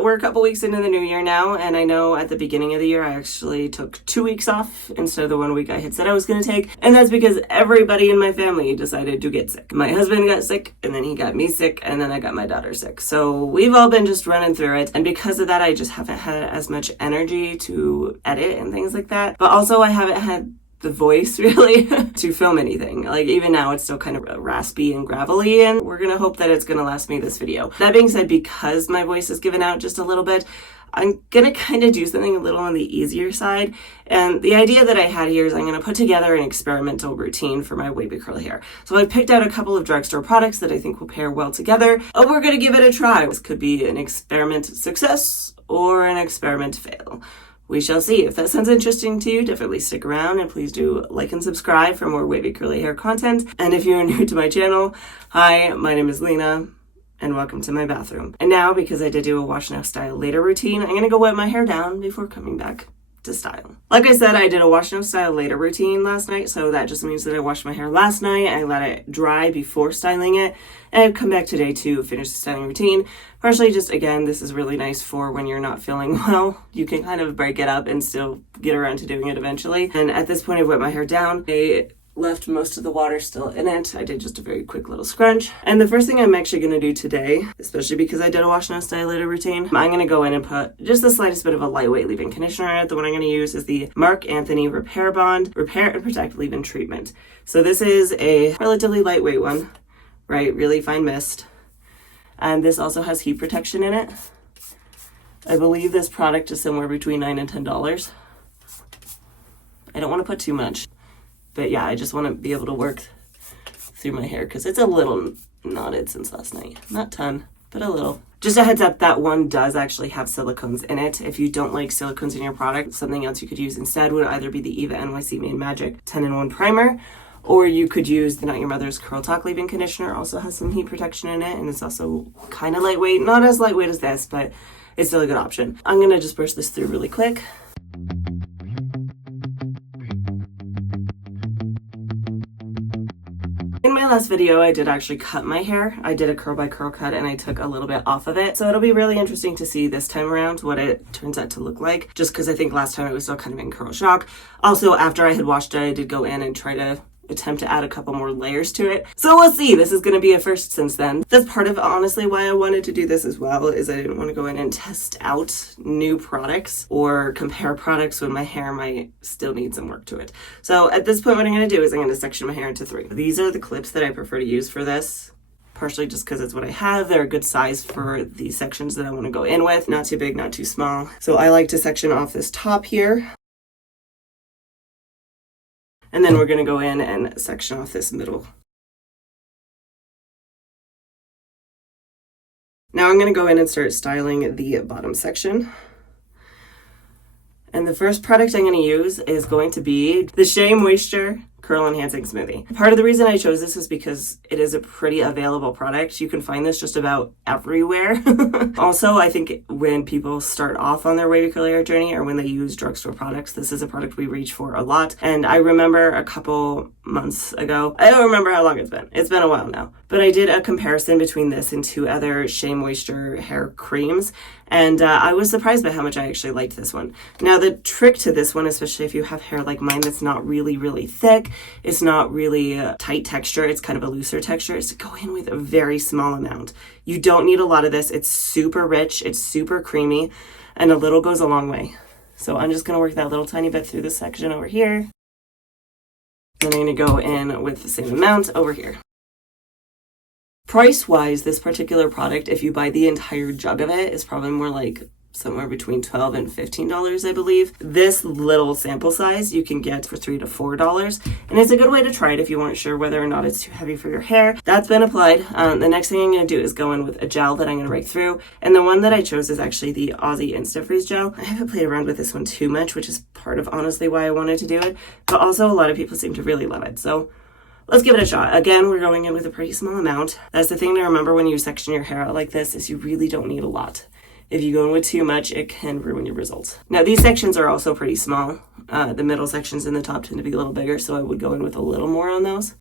We're a couple weeks into the new year now, and I know at the beginning of the year I actually took 2 weeks off instead of the 1 week I had said I was going to take, and that's because everybody in my family decided to get sick. My husband got sick, and then he got me sick, and then I got my daughter sick. So we've all been just running through it, and because of that I just haven't had as much energy to edit and things like that. But also I haven't had the voice really to film anything. Like even now it's still kind of raspy and gravelly, and we're gonna hope that it's gonna last me this video. That being said, because my voice is given out just a little bit, I'm gonna kind of do something a little on the easier side. And the idea that I had here is I'm gonna put together an experimental routine for my wavy curly hair. So I picked out a couple of drugstore products that I think will pair well together. Oh, we're gonna give it a try. This could be an experiment success or an experiment fail. We shall see. If that sounds interesting to you, definitely stick around, and please do like and subscribe for more wavy curly hair content. And if you're new to my channel, hi, my name is Lena, and welcome to my bathroom. And now, because I did do a wash now style later routine, I'm gonna go wet my hair down before coming back to style. Like I said, I did a wash now style later routine last night, so that just means that I washed my hair last night, I let it dry before styling it, and I've come back today to finish the styling routine. Partially just, again, this is really nice for when you're not feeling well. You can kind of break it up and still get around to doing it eventually. And at this point, I've wet my hair down. I left most of the water still in it. I did just a very quick little scrunch. And the first thing I'm actually going to do today, especially because I did a wash now style later routine, I'm going to go in and put just the slightest bit of a lightweight leave-in conditioner in it. The one I'm going to use is the Marc Anthony Repair Bond Repair and Protect Leave-In Treatment. So this is a relatively lightweight one, right? Really fine mist. And this also has heat protection in it. I believe this product is somewhere between $9 and $10. I don't want to put too much, but yeah, I just want to be able to work through my hair because it's a little knotted since last night. Not a ton, but a little. Just a heads up, that one does actually have silicones in it. If you don't like silicones in your product, something else you could use instead would either be the Eva NYC Made Magic 10-in-1 primer, or you could use the Not Your Mother's Curl Talk leave-in conditioner. Also has some heat protection in it, and it's also kind of lightweight. Not as lightweight as this, but it's still a good option. I'm gonna just brush this through really quick. In my last video, I did actually cut my hair. I did a curl by curl cut, and I took a little bit off of it. So it'll be really interesting to see this time around what it turns out to look like, just because I think last time it was still kind of in curl shock. Also, after I had washed it, I did go in and try to attempt to add a couple more layers to it. So we'll see. This is going to be a first since then. That's part of honestly why I wanted to do this as well, is I didn't want to go in and test out new products or compare products when my hair might still need some work to it. So at this point, what I'm going to do is I'm going to section my hair into 3. These are the clips that I prefer to use for this. Partially just because it's what I have. They're a good size for the sections that I want to go in with. Not too big, not too small. So I like to section off this top here. And then we're going to go in and section off this middle. Now I'm going to go in and start styling the bottom section. And the first product I'm going to use is going to be the Shea Moisture Curl Enhancing Smoothie. Part of the reason I chose this is because it is a pretty available product. You can find this just about everywhere. Also, I think when people start off on their wavy curly hair journey or when they use drugstore products, this is a product we reach for a lot. And I remember a couple months ago, I don't remember how long it's been. It's been a while now. But I did a comparison between this and 2 other Shea Moisture hair creams. And I was surprised by how much I actually liked this one. Now, the trick to this one, especially if you have hair like mine that's not really, really thick, it's not really a tight texture, it's kind of a looser texture, is to go in with a very small amount. You don't need a lot of this. It's super rich, it's super creamy, and a little goes a long way. So I'm just going to work that little tiny bit through this section over here. Then I'm going to go in with the same amount over here. Price-wise, this particular product, if you buy the entire jug of it, is probably more like somewhere between $12 and $15, I believe. This little sample size you can get for $3 to $4, and it's a good way to try it if you weren't sure whether or not it's too heavy for your hair. That's been applied. The next thing I'm going to do is go in with a gel that I'm going to rake through, and the one that I chose is actually the Aussie Instafreeze gel. I haven't played around with this one too much, which is part of honestly why I wanted to do it, but also a lot of people seem to really love it, so let's give it a shot. Again, we're going in with a pretty small amount. That's the thing to remember when you section your hair out like this, is you really don't need a lot. If you go in with too much, it can ruin your results. Now, these sections are also pretty small. The middle sections and the top tend to be a little bigger, so I would go in with a little more on those.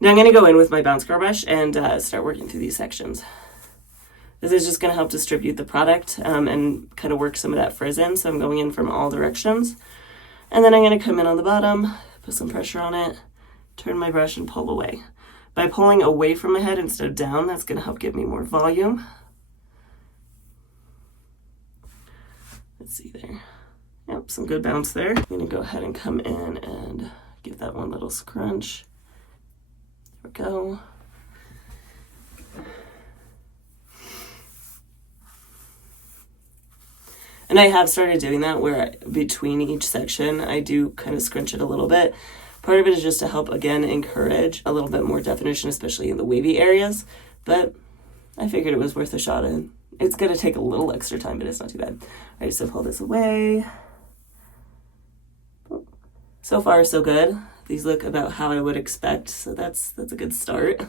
Now I'm going to go in with my bounce curl brush and start working through these sections. This is just going to help distribute the product and kind of work some of that frizz in. So I'm going in from all directions. And then I'm going to come in on the bottom, put some pressure on it, turn my brush and pull away. By pulling away from my head instead of down, that's going to help give me more volume. Let's see there. Yep, some good bounce there. I'm going to go ahead and come in and give that one little scrunch. There we go. And I have started doing that where between each section, I do kind of scrunch it a little bit. Part of it is just to help, again, encourage a little bit more definition, especially in the wavy areas. But I figured it was worth a shot, and it's going to take a little extra time, but it's not too bad. All right, so pull this away. So far, so good. These look about how I would expect, so that's a good start.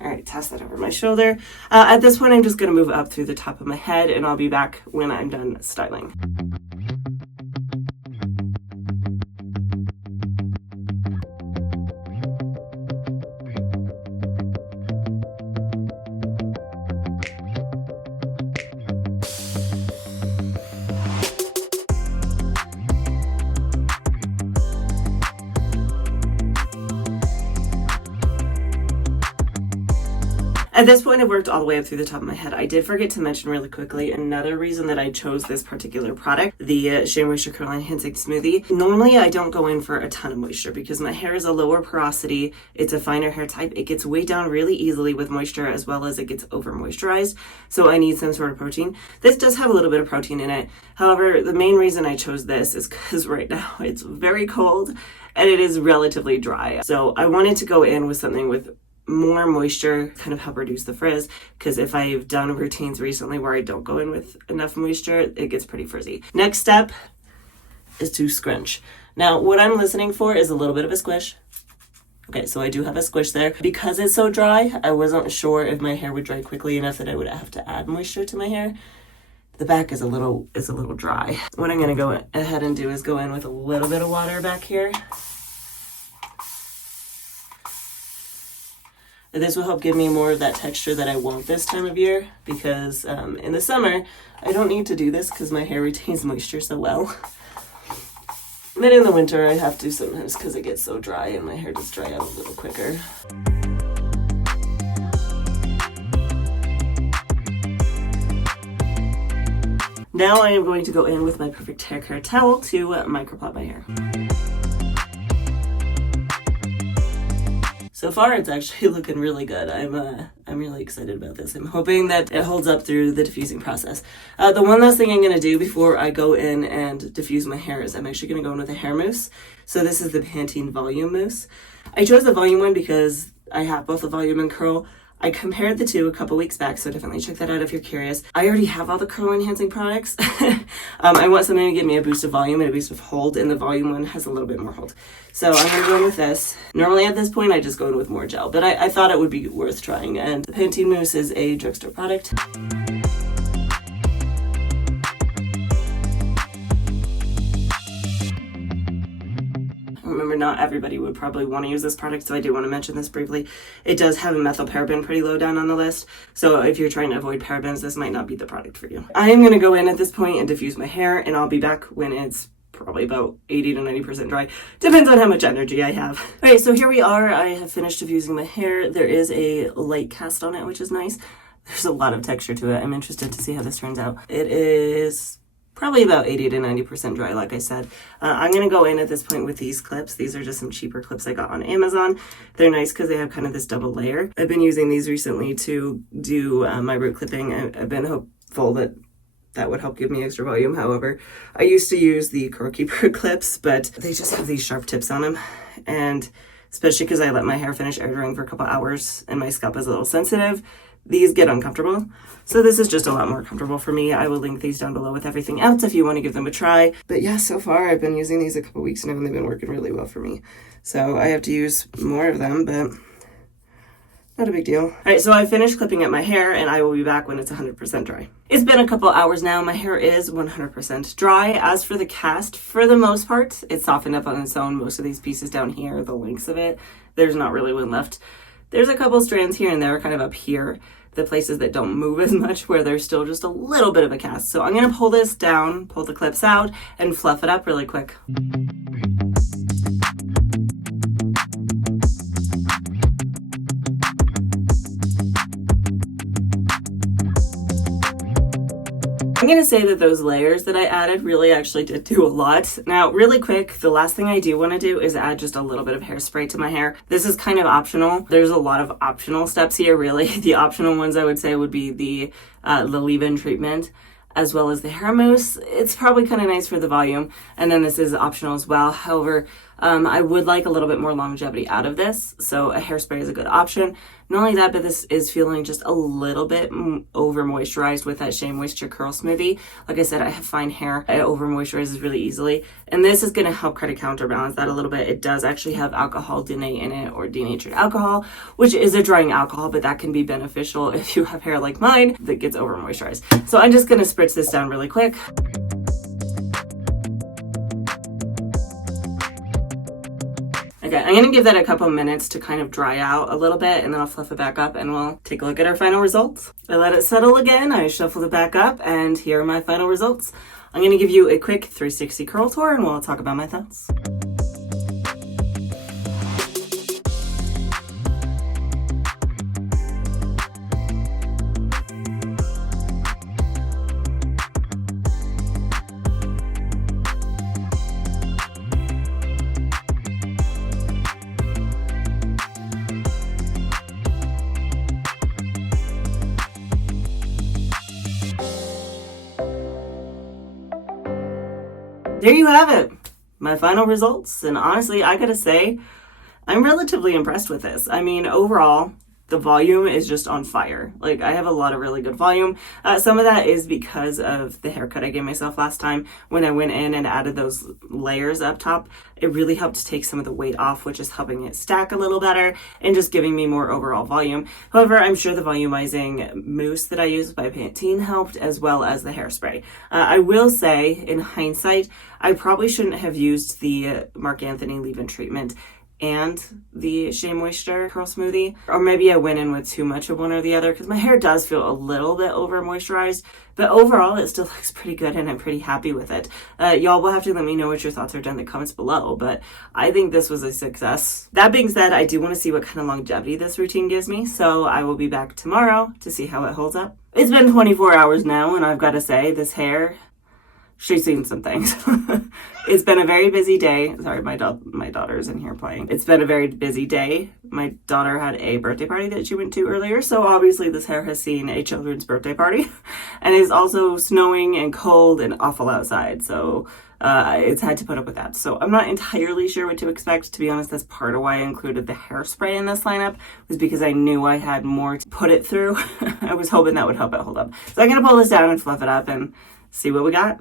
All right, toss that over my shoulder. At this point, I'm just going to move up through the top of my head, and I'll be back when I'm done styling. At this point, I've worked all the way up through the top of my head. I did forget to mention really quickly another reason that I chose this particular product, the Shea Moisture Curl Enhancing Smoothie. Normally, I don't go in for a ton of moisture because my hair is a lower porosity. It's a finer hair type. It gets weighed down really easily with moisture as well as it gets over moisturized. So I need some sort of protein. This does have a little bit of protein in it. However, the main reason I chose this is because right now it's very cold and it is relatively dry. So I wanted to go in with something with more moisture, kind of help reduce the frizz, because if I've done routines recently where I don't go in with enough moisture, it gets pretty frizzy. Next step is to scrunch. Now, what I'm listening for is a little bit of a squish. Okay, so I do have a squish there. Because it's so dry, I wasn't sure if my hair would dry quickly enough that I would have to add moisture to my hair. The back is a little dry. What I'm gonna go ahead and do is go in with a little bit of water back here. This will help give me more of that texture that I want this time of year because in the summer, I don't need to do this because my hair retains moisture so well. But in the winter, I have to sometimes because it gets so dry and my hair does dry out a little quicker. Now I am going to go in with my Perfect Hair Care towel to microplot my hair. So far, it's actually looking really good. I'm really excited about this. I'm hoping that it holds up through the diffusing process. The one last thing I'm going to do before I go in and diffuse my hair is I'm actually going to go in with a hair mousse. So this is the Pantene Volume Mousse. I chose the volume one because I have both the volume and curl. I compared the two a couple weeks back, so definitely check that out if you're curious. I already have all the curl enhancing products. I want something to give me a boost of volume and a boost of hold, and the volume one has a little bit more hold. So I'm going to go in with this. Normally at this point, I just go in with more gel, but I thought it would be worth trying, and the Pantene Mousse is a drugstore product. Remember, not everybody would probably want to use this product, so I do want to mention this briefly. It does have a methylparaben pretty low down on the list, so if you're trying to avoid parabens, this might not be the product for you. I am going to go in at this point and diffuse my hair, and I'll be back when it's probably about 80 to 90% dry. Depends on how much energy I have. All right, so here we are. I have finished diffusing my hair. There is a light cast on it, which is nice. There's a lot of texture to it. I'm interested to see how this turns out. It is probably about 80 to 90% dry, like I said. I'm going to go in at this point with these clips. These are just some cheaper clips I got on Amazon. They're nice because they have kind of this double layer. I've been using these recently to do my root clipping. I've been hopeful that that would help give me extra volume. However, I used to use the Curl Keeper clips, but they just have these sharp tips on them. And especially because I let my hair finish air drying for a couple hours and my scalp is a little sensitive, these get uncomfortable. So this is just a lot more comfortable for me. I will link these down below with everything else if you want to give them a try. But yeah, so far I've been using these a couple weeks now and they've been working really well for me. So I have to use more of them, but not a big deal. All right, so I finished clipping up my hair and I will be back when it's 100% dry. It's been a couple hours now. My hair is 100% dry. As for the cast, for the most part, it's softened up on its own. Most of these pieces down here, the lengths of it, there's not really one left. There's a couple strands here and there kind of up here the places that don't move as much where there's still just a little bit of a cast. So I'm gonna pull this down, pull the clips out, and fluff it up really quick. I'm gonna say that those layers that I added really actually did do a lot. Now, really quick, the last thing I do want to do is add just a little bit of hairspray to my hair. This is kind of optional. There's a lot of optional steps here, really. The optional ones I would say would be the leave-in treatment, as well as the hair mousse. It's probably kind of nice for the volume, and then this is optional as well. However, I would like a little bit more longevity out of this, so a hairspray is a good option. Not only that, but this is feeling just a little bit over moisturized with that Shea Moisture Curl Smoothie. Like I said, I have fine hair. It over moisturizes really easily, and this is going to help kind of counterbalance that a little bit. It does actually have alcohol denate in it, or denatured alcohol, which is a drying alcohol, but that can be beneficial if you have hair like mine that gets over moisturized. So I'm just going to spritz this down really quick. Okay, I'm gonna give that a couple minutes to kind of dry out a little bit, and then I'll fluff it back up and we'll take a look at our final results. I let it settle again, I shuffled it back up, and here are my final results. I'm gonna give you a quick 360 curl tour and we'll talk about my thoughts. There you have it, my final results, and honestly, I gotta say, I'm relatively impressed with this. I mean, overall, the volume is just on fire. Like, I have a lot of really good volume. Some of that is because of the haircut I gave myself last time when I went in and added those layers up top. It really helped to take some of the weight off, which is helping it stack a little better and just giving me more overall volume. However, I'm sure the volumizing mousse that I used by Pantene helped, as well as the hairspray. I will say, in hindsight, I probably shouldn't have used the Marc Anthony leave-in treatment and the Shea Moisture Curl Smoothie. Or maybe I went in with too much of one or the other, because my hair does feel a little bit over moisturized, but overall it still looks pretty good and I'm pretty happy with it. Y'all will have to let me know what your thoughts are down in the comments below, but I think this was a success. That being said, I do want to see what kind of longevity this routine gives me, so I will be back tomorrow to see how it holds up. It's been 24 hours now, and I've got to say, this hair, she's seen some things. It's been a very busy day. Sorry, my daughter's in here playing. It's been a very busy day. My daughter had a birthday party that she went to earlier, so obviously this hair has seen a children's birthday party. And it's also snowing and cold and awful outside, so it's had to put up with that. So I'm not entirely sure what to expect. To be honest, that's part of why I included the hairspray in this lineup, was because I knew I had more to put it through. I was hoping that would help it hold up. So I'm gonna pull this down and fluff it up and see what we got.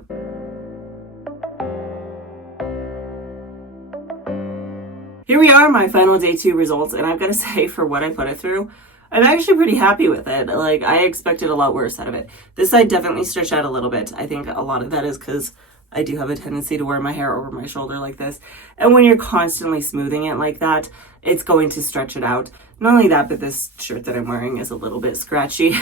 Here we are, my final day 2 results, and I've got to say, for what I put it through, I'm actually pretty happy with it. Like, I expected a lot worse out of it. This side definitely stretched out a little bit. I think a lot of that is because I do have a tendency to wear my hair over my shoulder like this. And when you're constantly smoothing it like that, it's going to stretch it out. Not only that, but this shirt that I'm wearing is a little bit scratchy,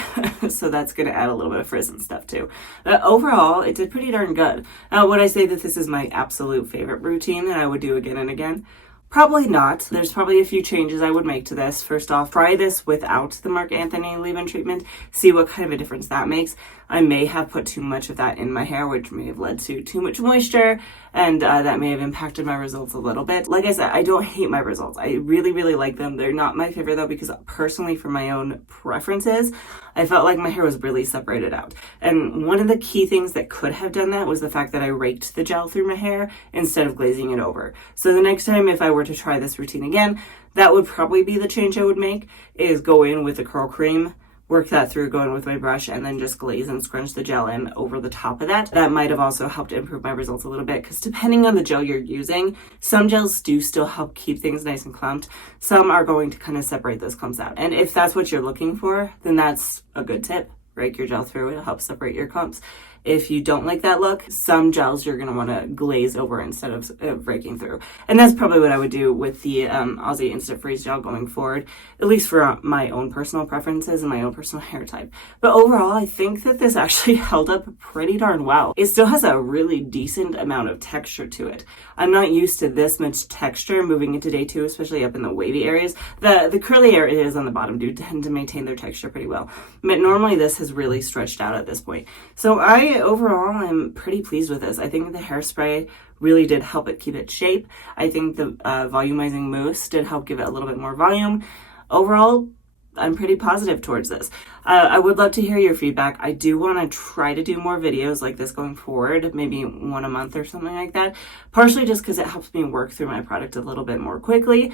so that's going to add a little bit of frizz and stuff too. But overall, it did pretty darn good. Would I say that this is my absolute favorite routine that I would do again and again? Probably not. There's probably a few changes I would make to this. First off, try this without the Marc Anthony leave-in treatment. See what kind of a difference that makes. I may have put too much of that in my hair, which may have led to too much moisture, and that may have impacted my results a little bit. Like I said, I don't hate my results. I really, really like them. They're not my favorite though, because personally, for my own preferences, I felt like my hair was really separated out. And one of the key things that could have done that was the fact that I raked the gel through my hair instead of glazing it over. So the next time, if I were to try this routine again, that would probably be the change I would make, is go in with the curl cream, work that through, go in with my brush, and then just glaze and scrunch the gel in over the top of that. That might have also helped improve my results a little bit, because depending on the gel you're using, some gels do still help keep things nice and clumped. Some are going to kind of separate those clumps out. And if that's what you're looking for, then that's a good tip. Rake your gel through, it'll help separate your clumps. If you don't like that look, some gels you're going to want to glaze over instead of breaking through. And that's probably what I would do with the Aussie Instant Freeze Gel going forward, at least for my own personal preferences and my own personal hair type. But overall, I think that this actually held up pretty darn well. It still has a really decent amount of texture to it. I'm not used to this much texture moving into day 2, especially up in the wavy areas. The curly areas on the bottom do tend to maintain their texture pretty well. But normally this has really stretched out at this point. So overall, I'm pretty pleased with this. I think the hairspray really did help it keep its shape. I think the volumizing mousse did help give it a little bit more volume. Overall, I'm pretty positive towards this. I would love to hear your feedback. I do want to try to do more videos like this going forward, maybe one a month or something like that, partially just because it helps me work through my product a little bit more quickly,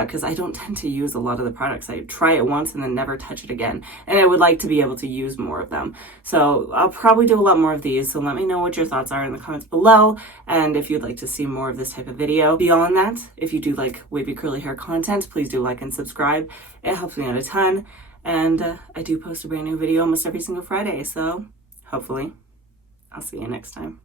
because I don't tend to use a lot of the products. I try it once and then never touch it again, and I would like to be able to use more of them. So I'll probably do a lot more of these, so let me know what your thoughts are in the comments below, and if you'd like to see more of this type of video. Beyond that, if you do like wavy curly hair content, please do like and subscribe. It helps me out a ton. And I do post a brand new video almost every single Friday, so hopefully I'll see you next time.